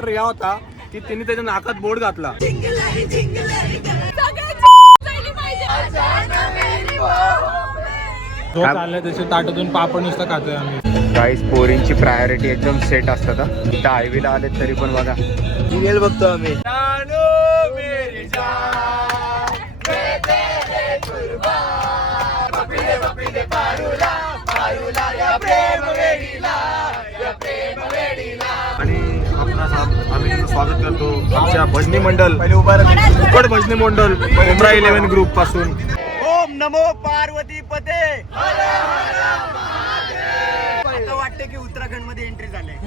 Matter या होता की त्यांनी त्याच्या नाकात बोट घातला. जो चाललंय त्याचे ताटातून पापड नुसतं खातोय आम्ही. गाईस पोरींची प्रायोरिटी एकदम सेट असतात. इथं आयवीला आले तरी पण बघा सिरियल बघतो आम्ही. आणि आम्ही स्वागत करतो आमच्या भजनी मंडळ उकड भजनी मंडळ उमरा 11 ग्रुप पासून. ओम नमो पार्वती पते. आता वाटते की उत्तराखंड मध्ये एंट्री झाले.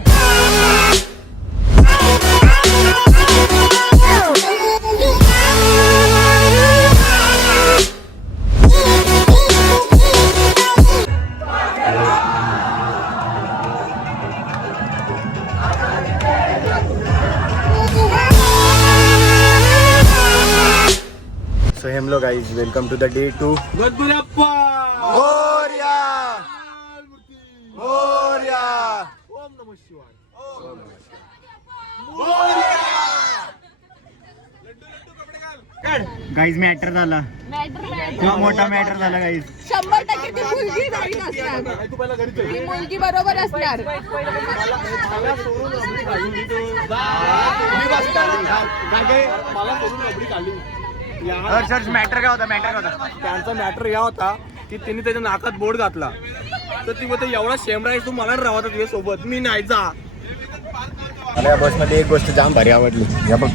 So hello guys, welcome to the day 2. Ganpati Morya Morya. ओम नमः शिवाय. गाईज मॅटर झाला. खूप मोठा मॅटर झाला गाईज. 100% ती मुलगी नाही असणार. तू पहिला घरी ती मुलगी बरोबर असणार. मला सोडून रबडी खाली. सर मॅटर काय होता? मॅटर काय होता? त्यांचा मॅटर या होता की त्यांनी त्याच्या नाकात बोट घातला. तर ती बोलते एवढा शेमराय तू मला राहता तुझ्या सोबत मी नाही जा. मला या बसमध्ये एक गोष्ट जाम भारी आवडली. या बघ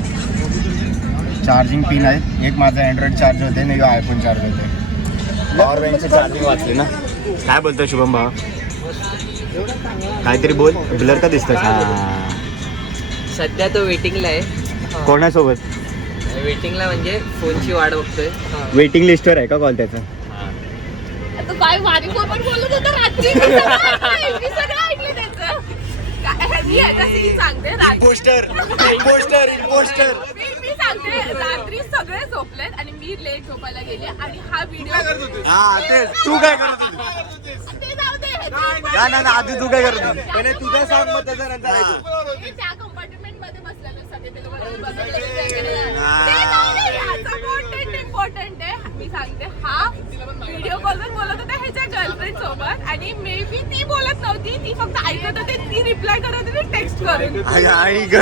चार्जिंग पिन आहे. एक माझा अँड्रॉइड चार्ज होते नाही आयफोन चार्ज होते. पॉवर बँकची चार्जिंग वाचली ना. काय बोलतोय शुभम भाऊ? काहीतरी बोल. ब्लर का दिसतोय? सध्या तो वेटिंगला आहे. कोणासोबत वेटिंगला म्हणजे फोनची वाट बघतोय. वेटिंग लिस्टवर आहे का कॉल त्याचा? तू काय वारी कोण बोलत होता रात्री? मी सगळं ऐकलं त्याचं. मी ह्याच्यासाठी सांगते मी सांगते रात्री सगळे झोपलेत आणि मी लेट झोपायला गेले आणि हा व्हिडिओ तू काय करत होती? ते जाऊ दे. नाही आधी तू काय करत होती? पहिले तुझं सांग मग त्याचा नंतर ऐकू. मी त्या कंपार्टमेंट मध्ये बसलेलो सगळे ते लोक ते जाऊ दे. ह्याचा कंटेंट इम्पॉर्टंट आहे. मी सांगते हा व्हिडिओ कॉलवर बोलत होता ह्याच्या गर्लफ्रेंड सोबत आणि मे बी ती बोलत नव्हती. ती फक्त ऐकत होती. ती रिप्लाय करत होती टेक्स्ट करून. आई ग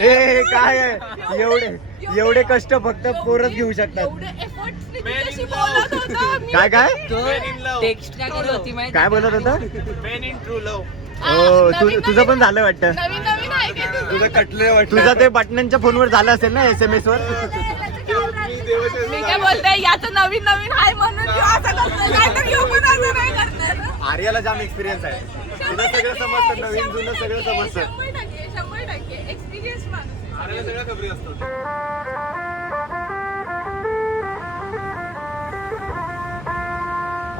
हे काय आहे? एवढे कष्ट फक्त पोरच घेऊ शकतात. एवढे एफर्ट्स तिच्याशी बोलत होता मी. काय टेक्स्ट काय केली होती माहिती? काय बोलत होता? नवीन- तुझं पण झालं वाटतं. नवीन नवीन आहे का तुझं? तुझं कटले वाटलं. तुझं ते बटनांच्या फोनवर झालं असेल ना SMS वर. मी काय बोलते याचं नवीन नवीन आहे म्हणून तू असं करतोय. नाहीतर ह्यो पण असं नाही करणार. आर्याला जाम एक्सपिरियन्स आहे. तुला सगळं समजतं. नवीन जुनं सगळं समजतं. 100% एक्सपिरियन्स माणूस. आरेला सगळ्या खबरी असतात.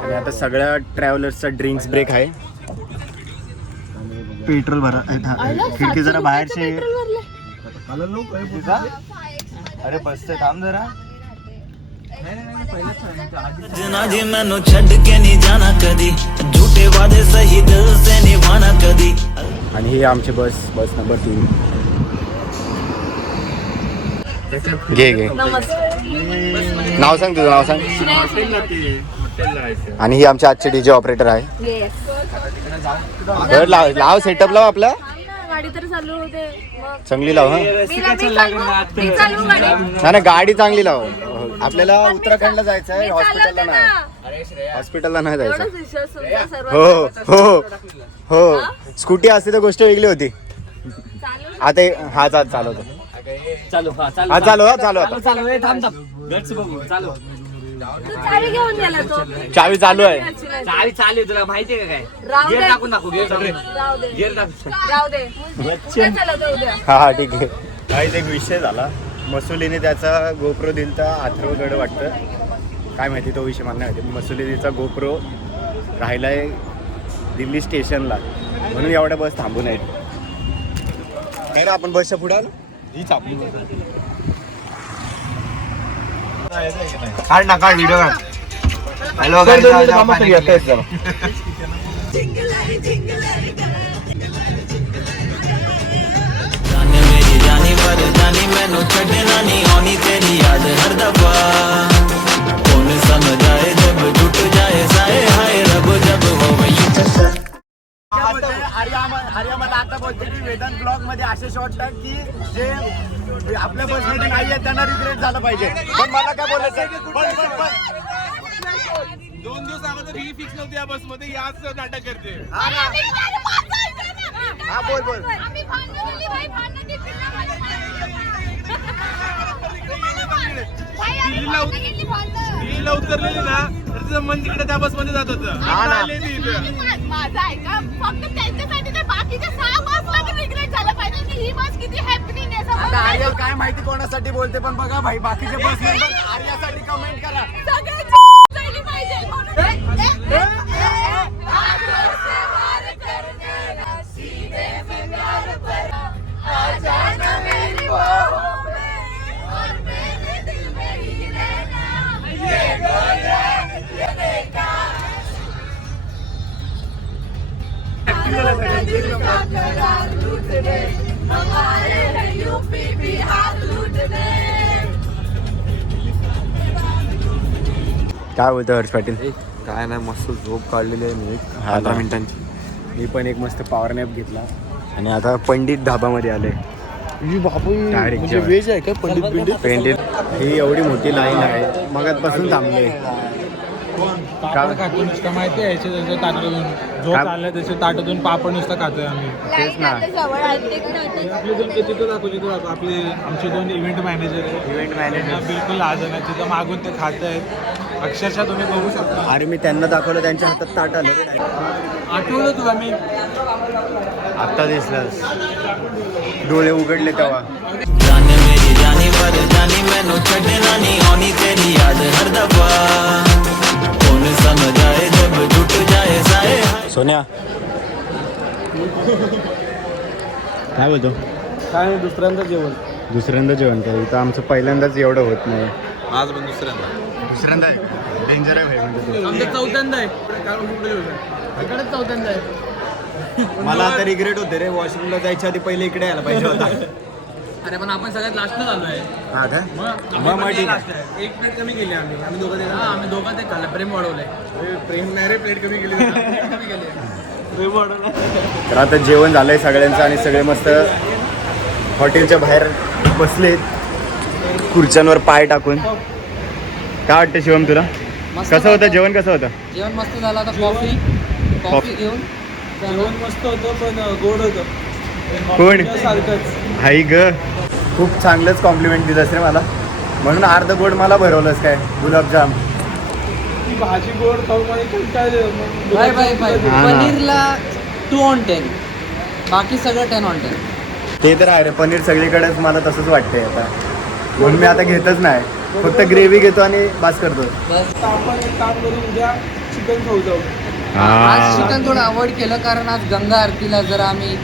आणि आता सगळ्या ट्रॅव्हलर्सचा ड्रिंक्स ब्रेक आहे. पेट्रोल भरा. खिडकी जरा बाहेरचे. अरे बसते थांब जरा. मैनू छड्ड के नहीं जाना कदी झूठे वादे सही दिल से निभाना कदी. आणि ही आमची बस नंबर 3. घे नाव सांग तुझं नाव सांग. आणि ही आमचे आजचे DJ ऑपरेटर आहे. लाव सेटअप लाव आपला. गाडी तर चालू होते. चांगली लाव. हा नाही गाडी चांगली लाव. आपल्याला उत्तराखंडला जायचं आहे. हॉस्पिटलला नाही जायचं. हो स्कूटी असते तर गोष्ट वेगळी होती. आता हा चालवतो. चावी चालू आहे. चावी चालू तुला माहितीये का? काय गेअर टाकून दाखव. गेअर हा ठीक आहे. काहीच एक विषय झाला. मसुलीने त्याचा गोप्रो दिलता अथर्वगड वाटतं. काय माहिती तो विषय मला नाही माहिती. मसुलीचा गोप्रो राहिलाय दिल्ली स्टेशनला म्हणून एवढ्या बस थांबून आहेत. काय ना आपण बसच्या पुढे आलो. हीच आपली काढ ना काढ व्हिडिओ काढ. हॅलो जानी मैनू छड़ना नहीं आनी तेरी याद हर दफा कौन समझाए जब टूट जाए साए हाय रब जब हो आर्यामध्ये आता बोलते की वेदांत ब्लॉग मध्ये असे शॉर्ट टाक की जे आपल्या बसमध्ये नाही आहे त्यांना रिग्रेट झालं पाहिजे. पण मला काय बोलायचं दोन दिवस अगोदर ही फिक्स नव्हती या बस मध्ये याच नाटक करते. हा बोल बोल. दिल्लीला उतरलेली ना तर तिचं मन तिकडे त्या बस मध्ये जात होतं. माझं ऐका फक्त त्यांच्यासाठी ते बाकीच्या 6 बसला पण रिग्रेट झालं पाहिजे की ही बस किती हॅपनिंग आहे. आता आर्या काय माहिती कोणासाठी बोलते पण बघा भाई बाकीचे बस आर्यासाठी कमेंट करा. झाली पाहिजे म्हणून काय बोलतो हर्ष पाटील? काय नाही, मस्त झोप काढलेली आहे मी 15 मिनिटांची. मी पण एक मस्त पॉवर नॅप घेतला आणि आता पंडित ढाबामध्ये आले. म्हणजे व्हेज आहे का पंडित ही एवढी मोठी लाईन आहे मगातपासून थांबले. पापड खातो नुसतं माहिती आहे त्याच्या ताटातून जो चाललाय त्याच्या ताटातून पापड नुसतं खातोय आम्ही. तेच ना. आपले दोन तिथं दाखवले तो आपले आमचे 2 इव्हेंट मॅनेजर आहे. इव्हेंट मॅनेजर बिलकुल आज नाही तिथं मागून ते खात आहेत अक्षरशः तुम्ही बघू शकता. अरे मी त्यांना दाखवलं त्यांच्या हातात ताट आलं रे. आठवलं तुला मी आता दिसलंस डोळे उघडले तेव्हा. जाने मेरी जानी पर जानी मैनू छड़ना नहीं आनी तेरी याद हर दफा कौन समझाए जब टूट जाए साए सोन्या काय बोलतो? काय दुसऱ्यांदा जेवण दुसऱ्यांदा जेवण काय इथं आमचं पहिल्यांदाच एवढं होत नाही. आज पण दुसऱ्यांदा आहे डेंजर आहे भाई म्हणजे आमचं चौथ्यांदा आहे इकडे चौथ्यांदा आहे. मला आता रिग्रेट होते रे वॉशरूमला जायच्या आधी पहिले इकडे यायला पाहिजे होता. अरे पण आपण सगळ्यात लास्ट आलो आहे. हा का? मग ठीक आहे. एक प्लेट कमी केली आम्ही दोघं ते खाल्लं प्रेम वाढवलंय. प्रेम नाही रे प्लेट कमी केली प्रेम वाढवलं. तर आता जेवण झालंय सगळ्यांचं आणि सगळे मस्त हॉटेलच्या बाहेर बसलेत खुर्च्यांवर पाय टाकून. काय वाटतं शिवम तुला? कसं होतं जेवण? कसं होतं जेवण? मस्त झालं. आता कॉफी घेऊन जेवण मस्त होतं पण गोड होतं. कोण? सारखंच हाई ग. खूप चांगलंच कॉम्प्लिमेंट दिलंस रे मला, म्हणून अर्ध गोड मला भरवलंस काय गुलाबजाम. ती भाजी गोड खाऊन मला कंटाळले. Bye bye bye. हा. पनीरला 2 on 10, बाकी सगळं 10 on 10. ते तर आहे रे, पनीर सगळीकडेच मला तसंच वाटतंय आता, म्हणून मी आता घेतच नाही, फक्त ग्रेव्ही घेतो आणि बास करतो. बस आपण एक काम करू, उद्या चिकन खाऊ जाऊ. आज चिकन थोडं अवॉइड केलं कारण आज गंगा आरतीला जर आम्ही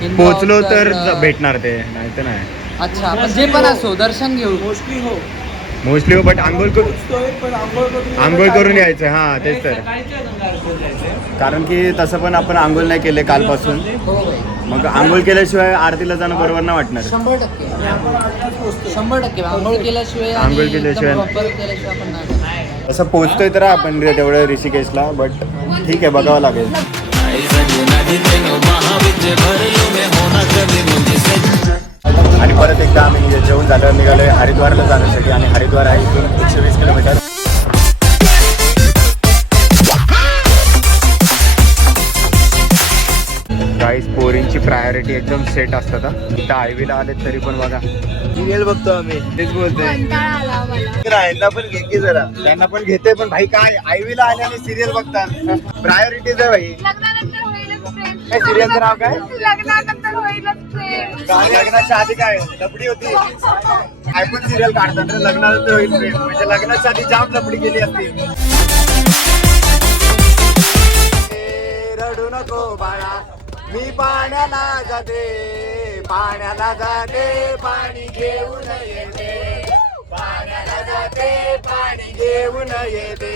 हिंदू पोचलो आहोत तर भेटणार ते, नाही तर नाही. अच्छा, पण जे पण असो दर्शन घेऊ. मोस्टली हो मोस्टली हो, बट आंघोळ करून पोचतोय, पण आंघोळ करून यायचं. हां तेच तर, कारण की तसं पण आपण आंघोळ नाही केले कालपासून, हो भाई. मग आंघोळ केल्याशिवाय आरतीला जाणं बरोबर नाही वाटणार. 100% आंघोळ केल्याशिवाय आणि आंघोळ केल्याशिवाय. एकदम proper केल्याशिवाय आपण नाही. असं पोचतोय तर आपण तेवढं ऋषिकेशला, बट ठीक आहे बघावं लागेल. आणि परत एकदा आम्ही जेवण झालं निघालोय हरिद्वारला जाण्यासाठी, आणि हरिद्वार आहे इथून 120 किलोमीटर. गाईस पोरींची प्रायोरिटी एकदम सेट असतात. इथं आयवीला आले तरी पण बघा सिरियल बघतो आम्ही, तेच बोलतोय. कंटाळा आला मला. यांना पण घे जरा, त्यांना पण घेते, पण भाई काय आयवीला आले आणि सिरियल बघतात. प्रायोरिटीज आहे भाई. लग्नानंतर होईलच प्रेम. काय सिरियलचं नाव काय? लग्नानंतर होईलच प्रेम. लग्नाच्या आधी काय लपडी होती, काय पण सिरियल काढतात रे. लग्नानंतर होईल प्रेम म्हणजे लग्नाच्या आधी जाम लपडी केली असती. रडू नको बाळा, मी पाण्याला जाते, पाण्याला जाते, पाणी घेऊन येते, पाण्याला जाते, पाणी घेऊन येते.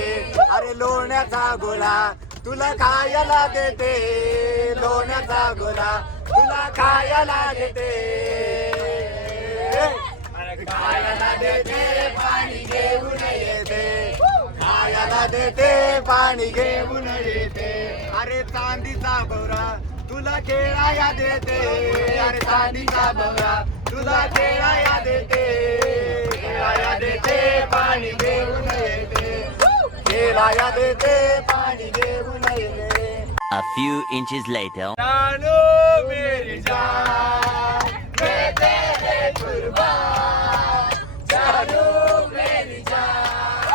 अरे लोण्याचा गोळा तुला खायला देते, लोण्याचा गोळा तुला खायला देते. खायला देते पाणी घेऊन येते, खायला देते पाणी घेऊन येते. अरे चांदीचा भवरा तुला खेळाया देते, अरे चांदीचा भवरा तुला खेळाया देते, खेळाया देते पाणी घेऊन येते, खेळाया देते पाणी घेऊन येते. A few inches later. जानो मेरी जान मैं तेरे कुर्बान, जानो मेरी जान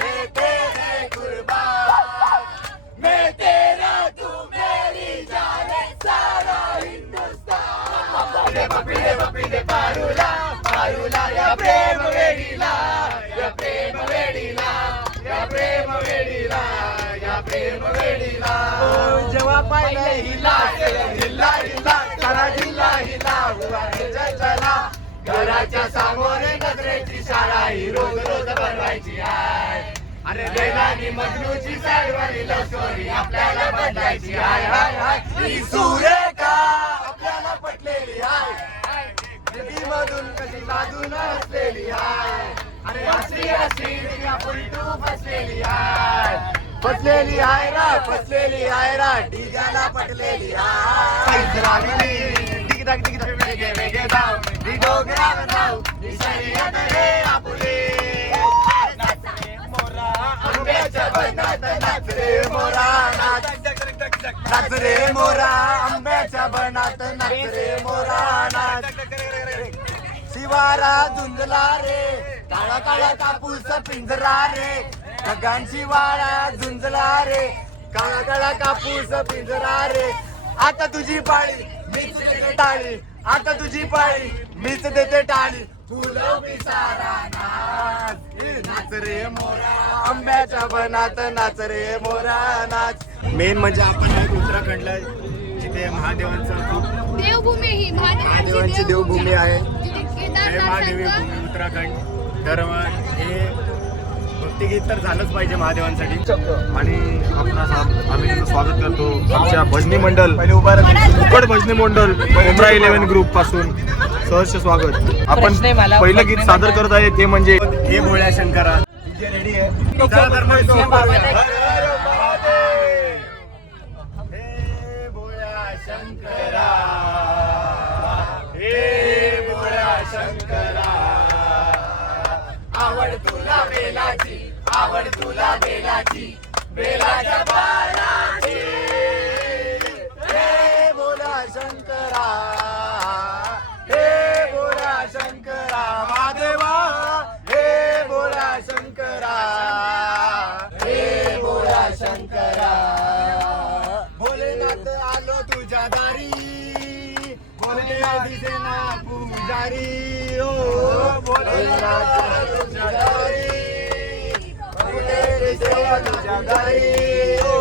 मैं तेरे कुर्बान, मैं तेरा तू मेरी जान सारा हिंदुस्तान. पीले पारुला पारुला या प्रेम वेडीला, या प्रेम वेडीला, या प्रेम वेडीला, या प्रेम वेडीला. जेव्हा पाहिलं हिला हिला हिला सारा जिल्हा हिला हुआ रे चला, घराच्या समोर नजरेची शाळा ही रोज रोज बनवायची आहे. अरे बेलानी मजनूची साडवाली लव स्टोरी आपल्याला बदलायची आहे. हाय हाय ही सुरेखा आपल्याला पटलेली आहे, मधून कशी लाजून असलेली आहे. अरे अशी अशी उलटू फसलेली आहे, फसलेली आहे रा, फसलेली आहे रा, डिग्याला पटलेली आहे. डिगडाग डिगडाग वेगे वेगे जाऊ, डोगरावर जाऊ, शर्यत रे आपुले. मोरा आंब्याच्या बनात नाच रे मोरा नाच, नाच रे मोरा आंब्याच्या बनात नाच रे मोरा नाच. शिवारा झुंजला रे, काळा काळा कापूस पिंजरा रे, ढगांची वाळा झुंजला रे, काळा काळा कापूस पिंजरा रे. आता तुझी पाळी मीच देते टाळी, आता तुझी पाळी मीच देते टाळी. फुलं पिसारा नाच, नाच रे मोरा आंब्याच्या बनात नाच रे मोरा नाच. मेन म्हणजे आपण आहे उत्तराखंडला, जिथे महादेवांचं खूप देवभूमी ही महादेवांची देवभूमी आहे. जिथे जय केदारनाथ महादेवी भूमी उत्तराखंड. तर हे भक्तिगीत तर झालंच पाहिजे महादेवांसाठी. आणि आपणास आम्ही तुमचं स्वागत करतो आमच्या भजनी मंडळ फुकट भजनी मंडळ उमरा 11 ग्रुप पासून सहर्ष स्वागत. आपण पहिलं गीत सादर करत आहे ते म्हणजे हे भोळ्या शंकरा. रेडी आहे? चला तर मग सुरू करूया. हर हर महादेव. हे भोळ्या शंकरा, हे भोळ्या शंकरा, आवड तुला बेलाची, आवड तुला बेलाची, बेलाच्या बाळाची. हे भोळा शंकरा, हे भोळा शंकरा महादेवा, हे भोळा शंकरा, हे भोळा शंकरा. भोलेनाथ आलो तुझ्या दारी, भोले दिसेना पुजारी. ओ भोलेनाथ आलो तुझ्या दारी, भोले दिसेना तुझ्या दारी. ओ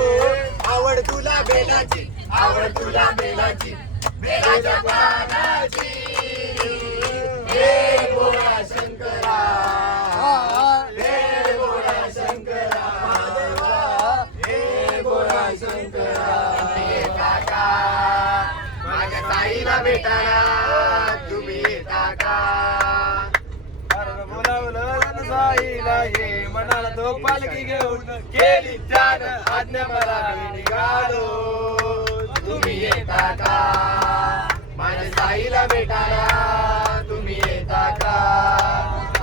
आवड तुला बेलाची, आवड तुला बेलाची, बेलाच्या पानाची. हे भोळा शंकरा, हे भोळा शंकरा महादेवा, हे भोळा शंकरा. येता का माझ्या ताईला भेटायला, तुम्ही येता का? बोलावलं साईला ये, म्हणाला तो पालखी घेऊन केली त्यान आज्ञा, मला मी निघालो, तुम्ही येता का? माझ्या साईला भेटायला तुम्ही येता का?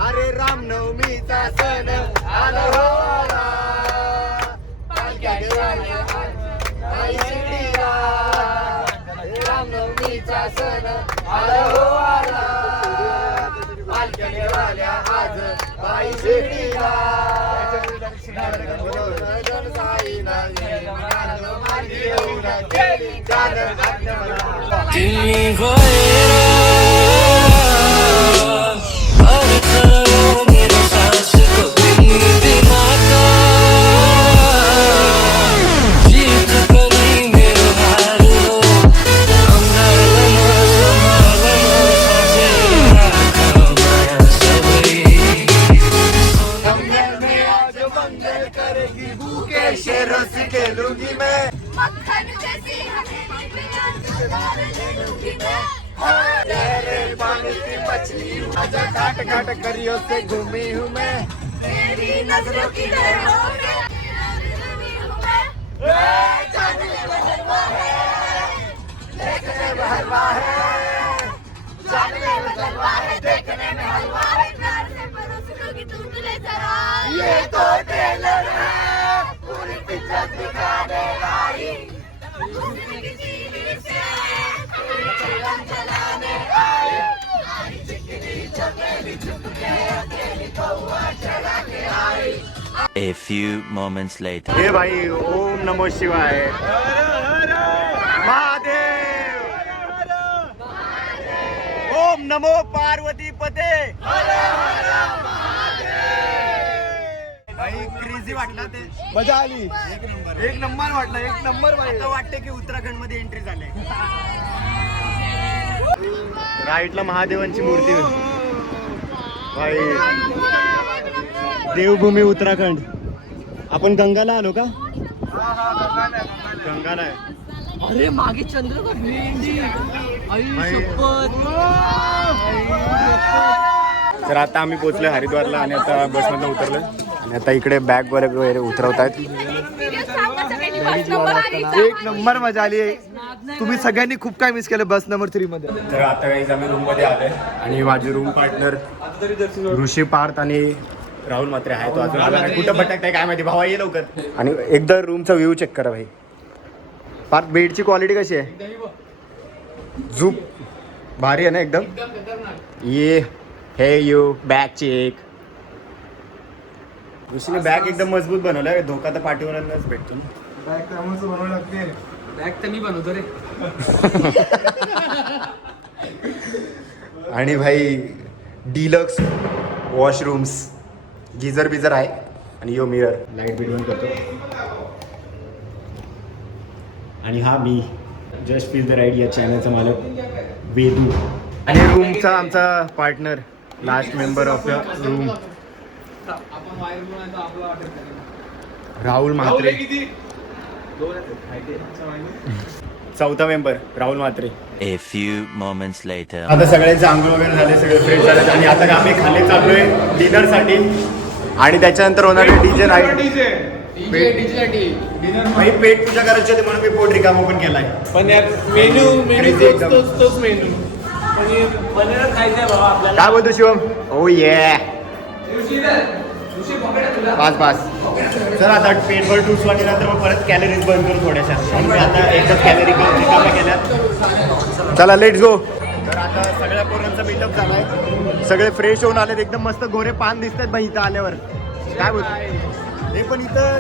अरे रामनवमीचा सण आला हो आला, पालख्या घेऊन आई शिर्डीला. रामनवमीचा सण आला हो आला, पालख्या घेऊन आज आई शिर्डीला. साईला घेऊन केली त्यान आज्ञा, मला दिल्ली गोएरा हर तरफ मेरे सांस को दिल्ली दिलाता, जीत करी मेरे हार हो, अंगालना संभालना सासे राखा माया सबरी. मंगल में आज मंगल करेगी, भूखे शेरों से खेलूंगी मैं, मक्खन जैसी हमें ले लूंगी मैं. तेरे पानी काट काट करियो से घूमी हूँ मैं तेरी नजरों की लहरों में जानने में हलवा है, देखने में हलवा है, जानने में हलवा है, देखने में हलवा है, प्यार से परोस लूंगी तुझे जरा, ये तो ट्रेलर है पूरी पिक्चर दिखाने आई, घूमने की चीनी से चलन चलाने आई, आई चिकनी चमेली चुपके अकेली कौवा चढ़ा के आई। A few moments later. हे भाई ओम नमो शिवाय महादेव ओम नमो पार्वती पते भाई क्रेझी वाटला ते मजा आली एक नंबर वाटला एक नंबर आता वाटते की उत्तराखंड मध्ये एंट्री झाले राईटला महादेवांची मूर्ती भाई देवभूमी उत्तराखंड आपण गंगाला आलो का गंगाला आहे अरे मागे चंद्र भेंडी आई भाई. शपथ. तर आता आम्ही पोहोचलो हरिद्वारला आणि आता बसमधनं उतरलो आणि आता इकडे बॅग वगैरे उतरवत आहेत एक नंबर मजा आली तुम्ही सगळ्यांनी खूप काय मिस केलं बस नंबर 3 मध्ये तर आता काही आम्ही रूम मध्ये आलोय आणि माझे रूम पार्टनर ऋषी पार्थ आणि राहुल मात्रे आहे तो अजून आला नाही कुठं भटकताय काय माहिती भावा ये लवकर आणि एकदा रूमचा व्ह्यू चेक करा भाई पार्थ बेडची क्वालिटी कशी आहे झूप भारी आहे ना एकदम ये हे यू बॅग चेक ऋषीने बॅग एकदम मजबूत बनवलाय धोका तर पाठीवरच भेटतो बॅग तर मी बनवतो रे. आणि भाई डिलक्स वॉशरूम्स गिझर बिझर आहे आणि यो मिरर लाईट बीट बंद करतो आणि हा मी जस्ट फील द राईड या चॅनलचा मालक वेदू आणि रूमचा आमचा partner last member of the room Rahul Mhatre चौथा member Rahul Mhatre A few moments later. आता सगळ्यांचे आंघोळ वगैरे झाले सगळे फ्रेश झाले आणि आता आम्ही खाली चाललोय डिनर साठी आणि त्याच्यानंतर होणार आहे डीजे नाईट भाई पेट पूजा करायची होती म्हणून मी पोट रिकाम ओपन केलाय पण यार मेन्यू Crazy एकदम. तोच मेन्यू पनीर खायचंय बाबा आपल्याला. काय बोलतो शिवम ओ ये पाच चल आता पेटभर टूस वाटल्यानंतर मग परत कॅलरीज बंद करू थोड्याशा म्हणून मी आता एकच कॅलरी रिकाम्या केल्यात चला लेट्स गो तर आता सगळ्या पोरांचा मीटअप झालाय सगळे फ्रेश होऊन आलेत एकदम मस्त गोरे पान दिसतात भाई इथं आल्यावर काय बोलतो हे पण इथं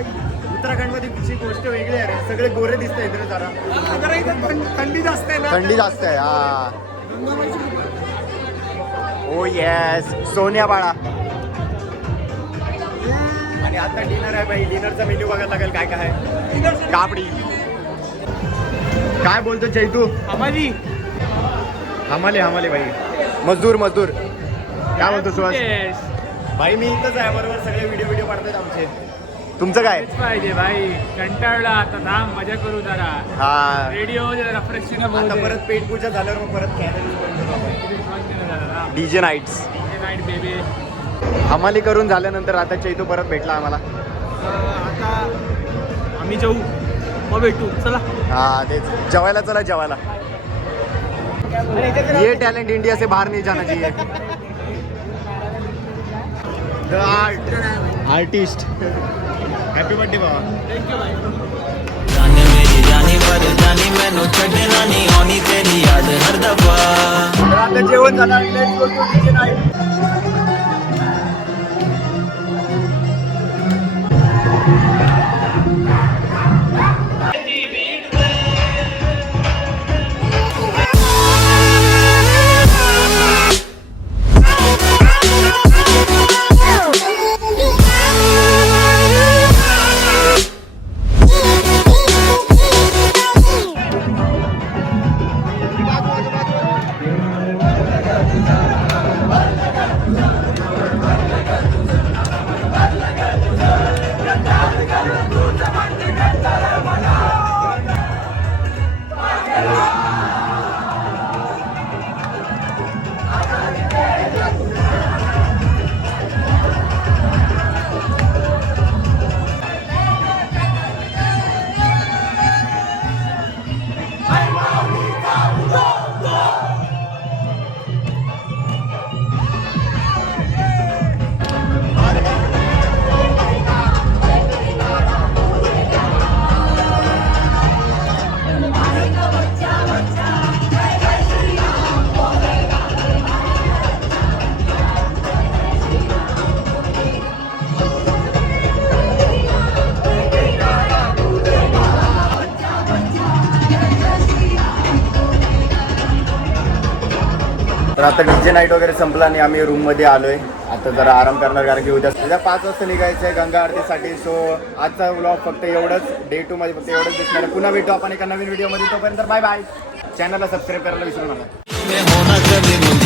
उत्तराखंडमध्ये ची गोष्ट वेगळी आहे रे सगळे गोरे दिसत आहेत रे जरा थंडी जास्त आहे ना. थंडी जास्त आहे हा ओ येस सोन्या बाळा आणि आता डिनर आहे भाई डिनरचा मेन्यू बघायला लागेल काय काय आहे कापडी काय बोलतो चैतू आम्हाली हमाले भाई मजदूर काय बोलतो सुहास भाई मी इथंच आहे बरोबर सगळे व्हिडिओ पाडतात आमचे तुमचं काय पाहिजे भाई कंटाळला आता थांब मजा करू जरा हा रेडिओ जरा फ्रेश आता परत पेट पूजा झाल्यावर मग परत calories DJ nights night baby. हमाली करून झाल्यानंतर आता चैतू परत भेटला आम्हाला आता आम्ही जाऊ मग भेटू चला. हा तेच जेवायला चला जेवायला ये टैलेंट इंडिया से बाहर नहीं जाना चाहिए द आर्टिस्ट हैप्पी बर्थडे बाबा जाने मेरी जानी पर जानी मैनू छड्डना नहीं आनी तेरी याद हर दफा. तर आता जेवण झालं let's go two DJ night आता डीजे नाईट वगैरे संपला आणि आम्ही रूममध्ये आलोय. आता जरा आराम करणार कारण की उद्या 5 वाजता निघायचं आहे गंगा आरतीसाठी. सो आजचा व्लॉग फक्त एवढंच, डे 2 मध्ये फक्त एवढंच दिसणार आहे. पुन्हा भेटू आपण एका नवीन व्हिडिओमध्ये. तोपर्यंत बाय बाय. चॅनलला सबस्क्राईब करायला विसरू नका. होना कभी मुझे